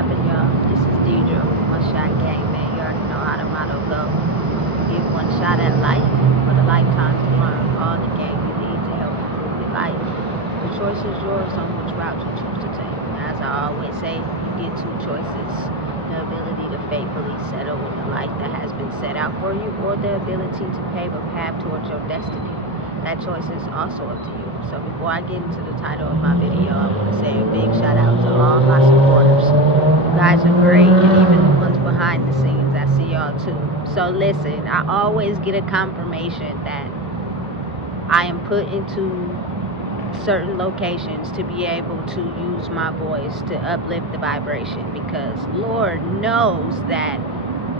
poppin', y'all? This is Deidre with One Shot Game, man. You already know how the motto go. Give one shot at life for the lifetime to learn all the game you need to help improve your life. The choice is yours on which route you choose to take. As I always say, you get two choices. The ability to faithfully settle with the life that has been set out for you, or the ability to pave a path towards your destiny. That choice is also up to you. So before I get into the title of my video, I want to say a big shout out to all my supporters. You guys are great, and even the ones behind the scenes, I see y'all too. So listen, I always get a confirmation that I am put into certain locations to be able to use my voice to uplift the vibration, because Lord knows that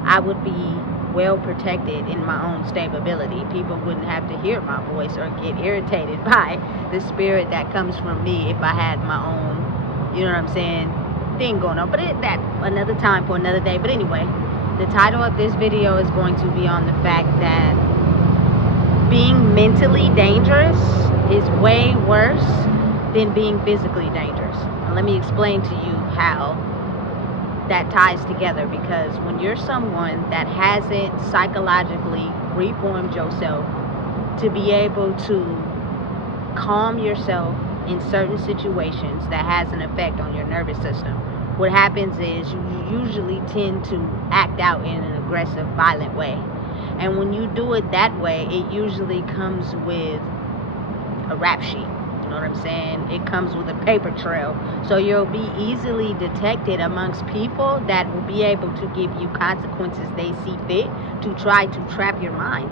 I would be well protected in my own stability. People wouldn't have to hear my voice or get irritated by the spirit that comes from me if I had my own, you know what I'm saying, thing going on. But that another time for another day. But anyway, the title of this video is going to be on the fact that being mentally dangerous is way worse than being physically dangerous. Now, let me explain to you how that ties together, because when you're someone that hasn't psychologically reformed yourself to be able to calm yourself in certain situations that has an effect on your nervous system, what happens is you usually tend to act out in an aggressive, violent way. And when you do it that way, it usually comes with a rap sheet. You know what I'm saying? It comes with a paper trail. So you'll be easily detected amongst people that will be able to give you consequences they see fit to try to trap your mind.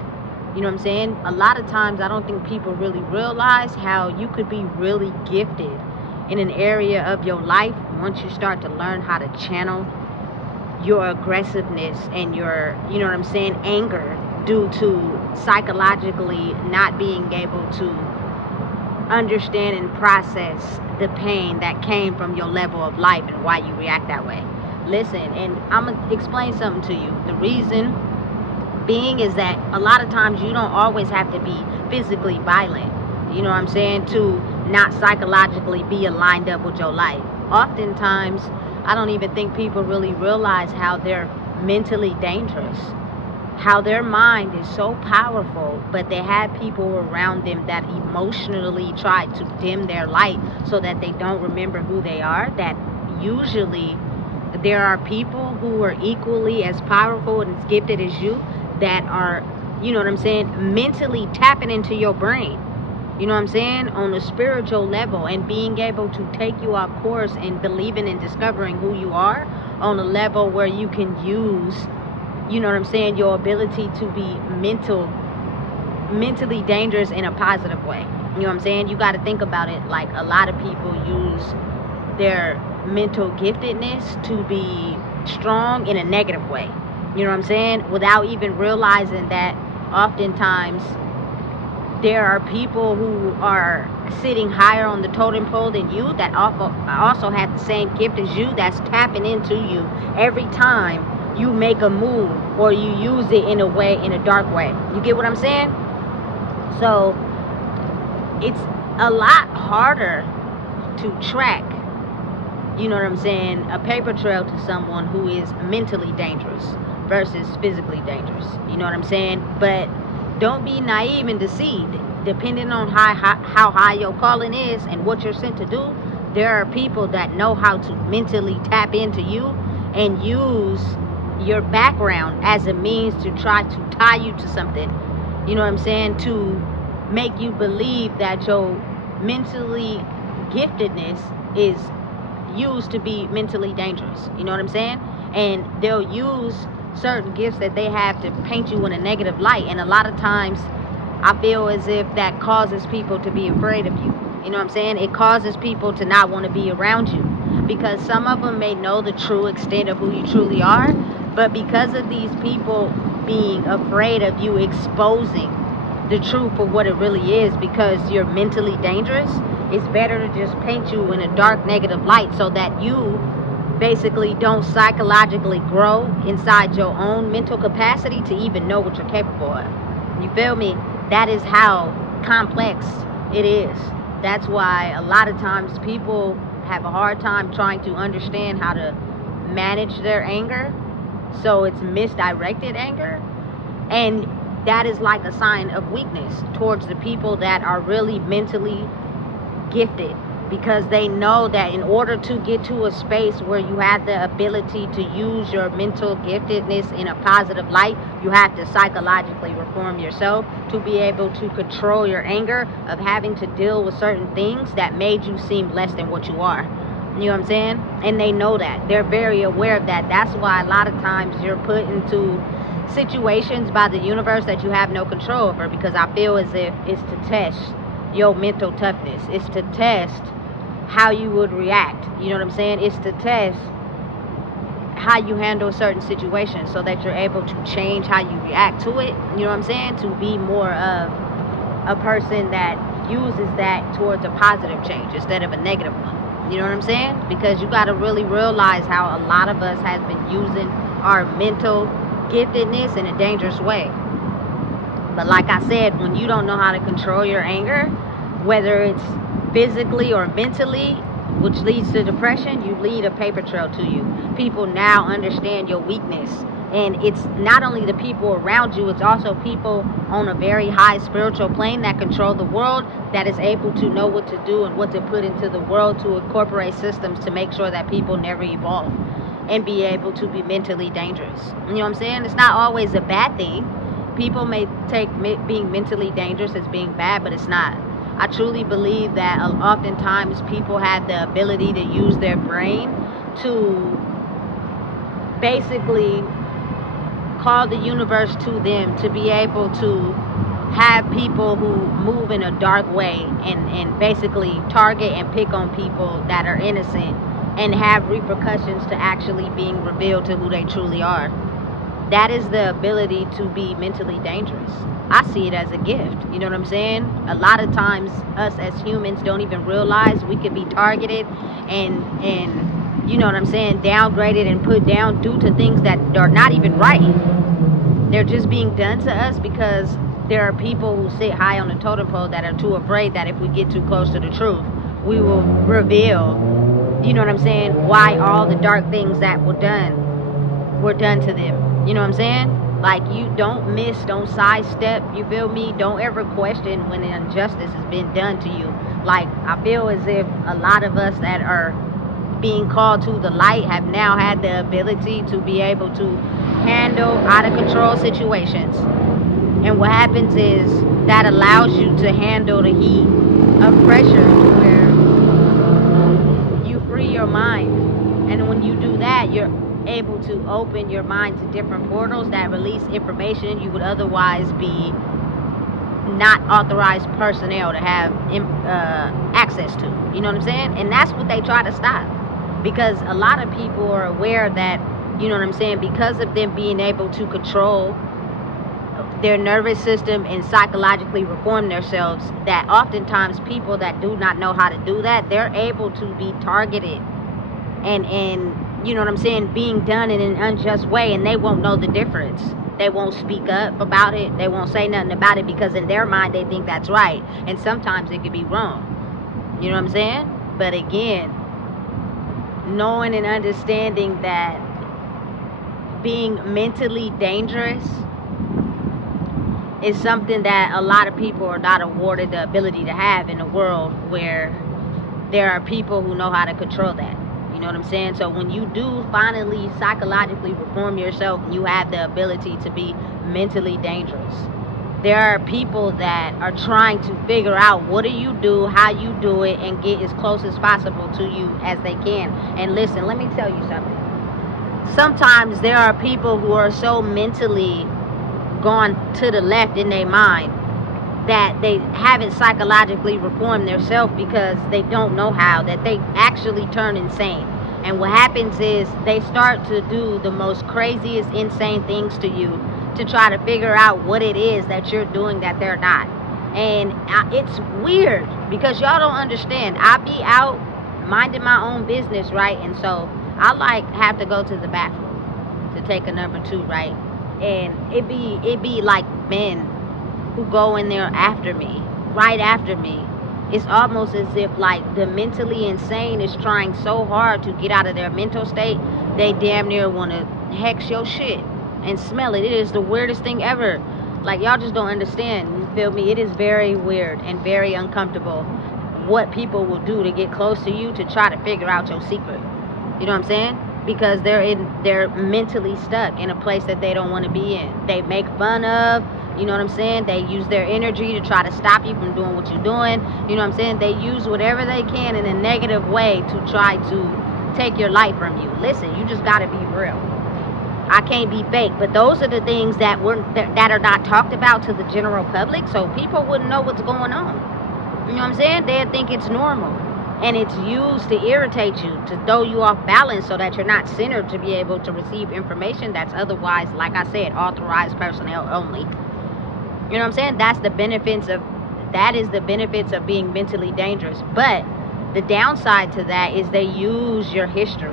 You know what I'm saying? A lot of times I don't think people really realize how you could be really gifted in an area of your life once you start to learn how to channel your aggressiveness and your, you know what I'm saying, anger due to psychologically not being able to understand and process the pain that came from your level of life and why you react that way. Listen, and I'm gonna explain something to you. The reason being is that a lot of times you don't always have to be physically violent, you know what I'm saying, to not psychologically be aligned up with your life. Oftentimes I don't even think people really realize how they're mentally dangerous, how their mind is so powerful, but they have people around them that emotionally try to dim their light so that they don't remember who they are. That usually there are people who are equally as powerful and as gifted as you that are, you know what I'm saying, mentally tapping into your brain, you know what I'm saying, on a spiritual level, and being able to take you off course and believing and discovering who you are on a level where you can use, you know what I'm saying, your ability to be mentally dangerous in a positive way. You know what I'm saying? You got to think about it like a lot of people use their mental giftedness to be strong in a negative way. You know what I'm saying? Without even realizing that oftentimes there are people who are sitting higher on the totem pole than you that also have the same gift as you, that's tapping into you every time you make a move or you use it in a dark way. You get what I'm saying? So it's a lot harder to track, you know what I'm saying, a paper trail to someone who is mentally dangerous versus physically dangerous. You know what I'm saying? But don't be naive and deceived. Depending on how high your calling is and what you're sent to do, there are people that know how to mentally tap into you and use your background as a means to try to tie you to something, you know what I'm saying, to make you believe that your mentally giftedness is used to be mentally dangerous. You know what I'm saying? And they'll use certain gifts that they have to paint you in a negative light, and a lot of times I feel as if that causes people to be afraid of you. You know what I'm saying? It causes people to not want to be around you, because some of them may know the true extent of who you truly are, but because of these people being afraid of you exposing the truth for what it really is, because you're mentally dangerous, it's better to just paint you in a dark negative light so that you basically don't psychologically grow inside your own mental capacity to even know what you're capable of. You feel me? That is how complex it is. That's why a lot of times people have a hard time trying to understand how to manage their anger, so it's misdirected anger. And that is like a sign of weakness towards the people that are really mentally gifted, because they know that in order to get to a space where you have the ability to use your mental giftedness in a positive light, you have to psychologically reform yourself to be able to control your anger of having to deal with certain things that made you seem less than what you are. You know what I'm saying? And they know that. They're very aware of that. That's why a lot of times you're put into situations by the universe that you have no control over, because I feel as if it's to test your mental toughness. It's to test how you would react. You know what I'm saying? It's to test how you handle certain situations so that you're able to change how you react to it. You know what I'm saying? To be more of a person that uses that towards a positive change instead of a negative one. You know what I'm saying? Because you got to really realize how a lot of us has been using our mental giftedness in a dangerous way. But like I said, when you don't know how to control your anger, whether it's physically or mentally, which leads to depression, you lead a paper trail to you. People now understand your weakness. And it's not only the people around you, it's also people on a very high spiritual plane that control the world, that is able to know what to do and what to put into the world to incorporate systems to make sure that people never evolve and be able to be mentally dangerous. You know what I'm saying? It's not always a bad thing. People may take being mentally dangerous as being bad, but it's not. I truly believe that oftentimes people have the ability to use their brain to basically call the universe to them to be able to have people who move in a dark way and basically target and pick on people that are innocent and have repercussions to actually being revealed to who they truly are. That is the ability to be mentally dangerous. I see it as a gift. You know what I'm saying? A lot of times us as humans don't even realize we could be targeted and you know what I'm saying, downgraded and put down due to things that are not even right. They're just being done to us because there are people who sit high on the totem pole that are too afraid that if we get too close to the truth, we will reveal, you know what I'm saying, why all the dark things that were done to them. You know what I'm saying? Like, you don't miss, don't sidestep, you feel me? Don't ever question when an injustice has been done to you. Like, I feel as if a lot of us that are being called to the light have now had the ability to be able to handle out of control situations. And what happens is that allows you to handle the heat of pressure to where you free your mind. And when you do that, you're able to open your mind to different portals that release information you would otherwise be not authorized personnel to have access to. You know what I'm saying? And that's what they try to stop, because a lot of people are aware that, you know what I'm saying, because of them being able to control their nervous system and psychologically reform themselves, that oftentimes people that do not know how to do that, they're able to be targeted and you know what I'm saying, being done in an unjust way, and they won't know the difference. They won't speak up about it. They won't say nothing about it because in their mind they think that's right, and sometimes it could be wrong. You know what I'm saying? But again, knowing and understanding that being mentally dangerous is something that a lot of people are not awarded the ability to have in a world where there are people who know how to control that. You know what I'm saying? So when you do finally psychologically reform yourself, you have the ability to be mentally dangerous. There are people that are trying to figure out what do you do, how you do it, and get as close as possible to you as they can. And listen, let me tell you something. Sometimes there are people who are so mentally gone to the left in their mind that they haven't psychologically reformed themselves because they don't know how, that they actually turn insane. And what happens is they start to do the most craziest, insane things to you to try to figure out what it is that you're doing that they're not. And it's weird because y'all don't understand. I be out minding my own business, right? And so I have to go to the bathroom to take a number 2, right? And it be like men who go in there after me, right after me. It's almost as if like the mentally insane is trying so hard to get out of their mental state they damn near want to hex your shit and smell it. It is the weirdest thing ever. Like, y'all just don't understand, you feel me? It is very weird and very uncomfortable what people will do to get close to you to try to figure out your secret. You know what I'm saying? Because they're mentally stuck in a place that they don't want to be in. They make fun of, you know what I'm saying? They use their energy to try to stop you from doing what you're doing. You know what I'm saying? They use whatever they can in a negative way to try to take your life from you. Listen, you just got to be real. I can't be fake, but those are the things that are not talked about to the general public, so people wouldn't know what's going on. You know what I'm saying? They'd think it's normal. And it's used to irritate you, to throw you off balance so that you're not centered to be able to receive information that's otherwise, like I said, authorized personnel only. You know what I'm saying? That is the benefits of being mentally dangerous. But the downside to that is they use your history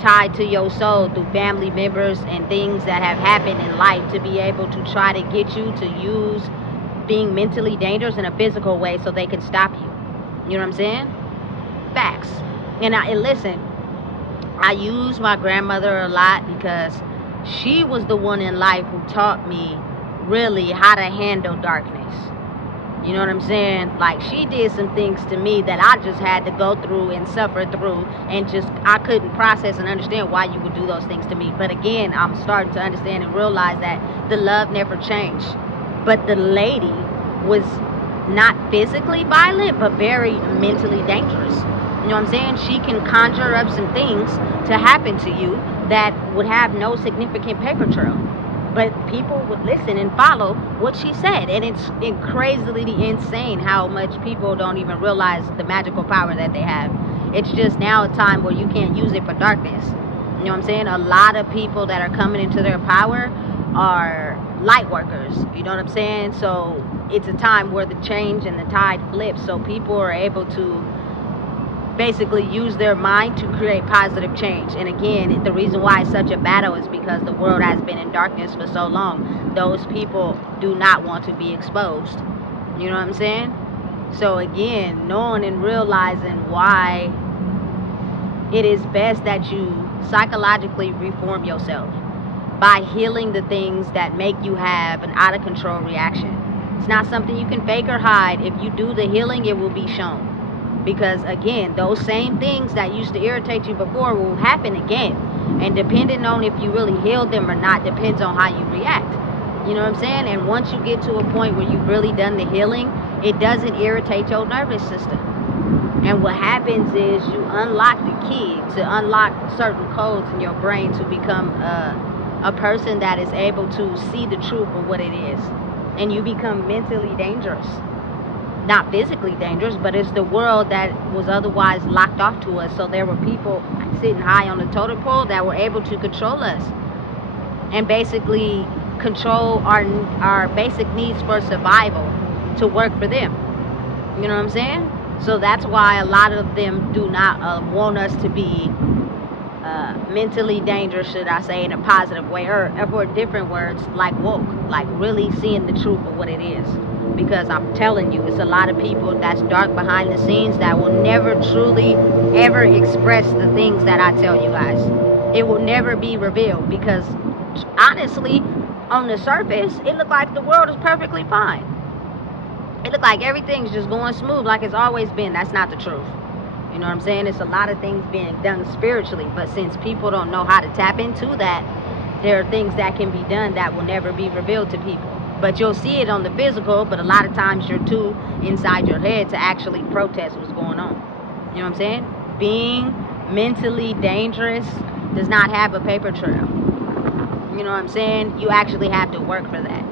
tied to your soul through family members and things that have happened in life to be able to try to get you to use being mentally dangerous in a physical way so they can stop you. You know what I'm saying? Facts. And listen, I use my grandmother a lot because she was the one in life who taught me really how to handle darkness. You know what I'm saying? Like, she did some things to me that I just had to go through and suffer through, and just I couldn't process and understand why you would do those things to me. But again, I'm starting to understand and realize that the love never changed. But the lady was not physically violent, but very mentally dangerous. You know what I'm saying? She can conjure up some things to happen to you that would have no significant paper trail. But people would listen and follow what she said. And it's crazily insane how much people don't even realize the magical power that they have. It's just now a time where you can't use it for darkness. You know what I'm saying? A lot of people that are coming into their power are light workers. You know what I'm saying? So it's a time where the change and the tide flips. So people are able to basically use their mind to create positive change. And again, the reason why it's such a battle is because the world has been in darkness for so long. Those people do not want to be exposed. You know what I'm saying? So again, knowing and realizing why it is best that you psychologically reform yourself by healing the things that make you have an out of control reaction. It's not something you can fake or hide. If you do the healing, it will be shown. Because again, those same things that used to irritate you before will happen again. And depending on if you really healed them or not depends on how you react. You know what I'm saying? And once you get to a point where you've really done the healing, it doesn't irritate your nervous system. And what happens is you unlock the key to unlock certain codes in your brain to become a person that is able to see the truth of what it is. And you become mentally dangerous. Not physically dangerous, but it's the world that was otherwise locked off to us. So there were people sitting high on the totem pole that were able to control us and basically control our basic needs for survival to work for them. You know what I'm saying? So that's why a lot of them do not want us to be mentally dangerous, should I say, in a positive way, or for different words, like woke, like really seeing the truth of what it is. Because I'm telling you, it's a lot of people that's dark behind the scenes that will never truly ever express the things that I tell you guys. It will never be revealed because honestly, on the surface, it looked like the world is perfectly fine. It looked like everything's just going smooth like it's always been. That's not the truth. You know what I'm saying? It's a lot of things being done spiritually, but since people don't know how to tap into that, there are things that can be done that will never be revealed to people. But you'll see it on the physical, but a lot of times you're too inside your head to actually protest what's going on. You know what I'm saying? Being mentally dangerous does not have a paper trail. You know what I'm saying? You actually have to work for that.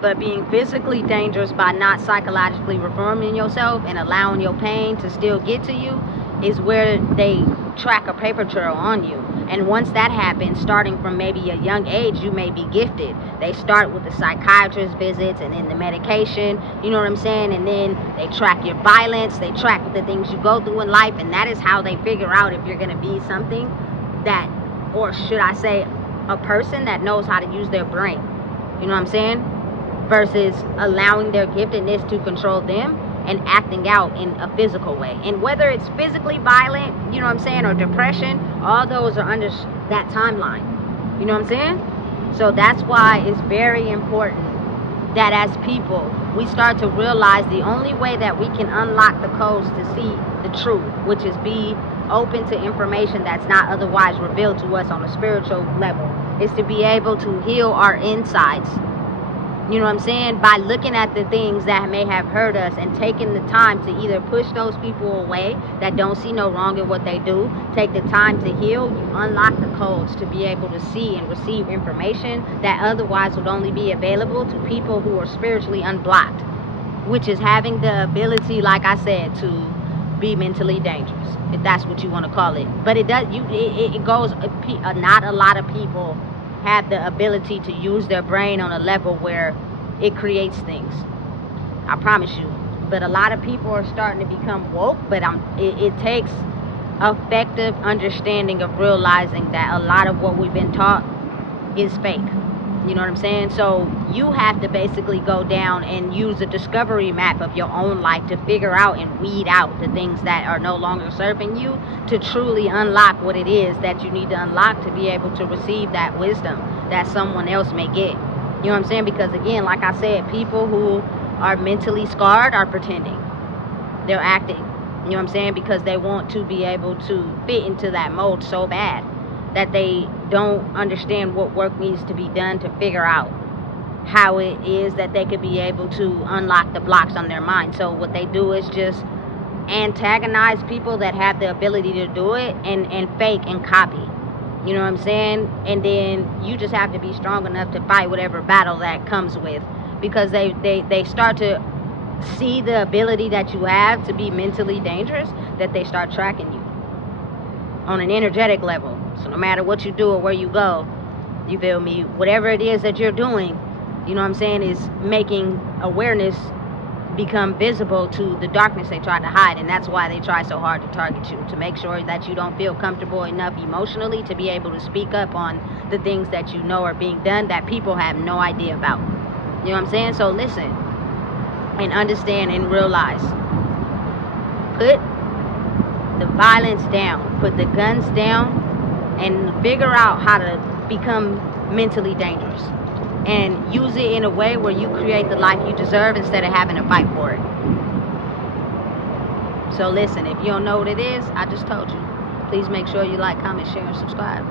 But being physically dangerous by not psychologically reforming yourself and allowing your pain to still get to you is where they track a paper trail on you. And once that happens, starting from maybe a young age, you may be gifted. They start with the psychiatrist visits and then the medication, you know what I'm saying? And then they track your violence, they track the things you go through in life, and that is how they figure out if you're going to be something that, or should I say, a person that knows how to use their brain. You know what I'm saying? Versus allowing their giftedness to control them. and acting out in a physical way. And whether it's physically violent, you know what I'm saying, or depression, all those are under that timeline. You know what I'm saying? So that's why it's very important that as people, we start to realize the only way that we can unlock the codes to see the truth, which is be open to information that's not otherwise revealed to us on a spiritual level, is to be able to heal our insides. You know what I'm saying? By looking at the things that may have hurt us and taking the time to either push those people away that don't see no wrong in what they do, take the time to heal, you unlock the codes to be able to see and receive information that otherwise would only be available to people who are spiritually unblocked, which is having the ability, like I said, to be mentally dangerous, if that's what you want to call it. But it does, it goes, not a lot of people have the ability to use their brain on a level where it creates things, I promise you. But a lot of people are starting to become woke, but it takes effective understanding of realizing that a lot of what we've been taught is fake. You know what I'm saying? So you have to basically go down and use a discovery map of your own life to figure out and weed out the things that are no longer serving you, to truly unlock what it is that you need to unlock to be able to receive that wisdom that someone else may get. You know what I'm saying? Because again, like I said, people who are mentally scarred are pretending. They're acting. You know what I'm saying? Because they want to be able to fit into that mold so bad that they don't understand what work needs to be done to figure out how it is that they could be able to unlock the blocks on their mind. So what they do is just antagonize people that have the ability to do it and fake and copy. You know what I'm saying? And then you just have to be strong enough to fight whatever battle that comes with, because they start to see the ability that you have to be mentally dangerous, that they start tracking you on an energetic level. So no matter what you do or where you go, you feel me, whatever it is that you're doing, you know what I'm saying, is making awareness become visible to the darkness they try to hide. And that's why they try so hard to target you, to make sure that you don't feel comfortable enough emotionally to be able to speak up on the things that you know are being done that people have no idea about. You know what I'm saying? So listen and understand and realize, put the violence down, put the guns down, and figure out how to become mentally dangerous, and use it in a way where you create the life you deserve instead of having to fight for it. So listen, if you don't know what it is, I just told you. Please make sure you like, comment, share, and subscribe.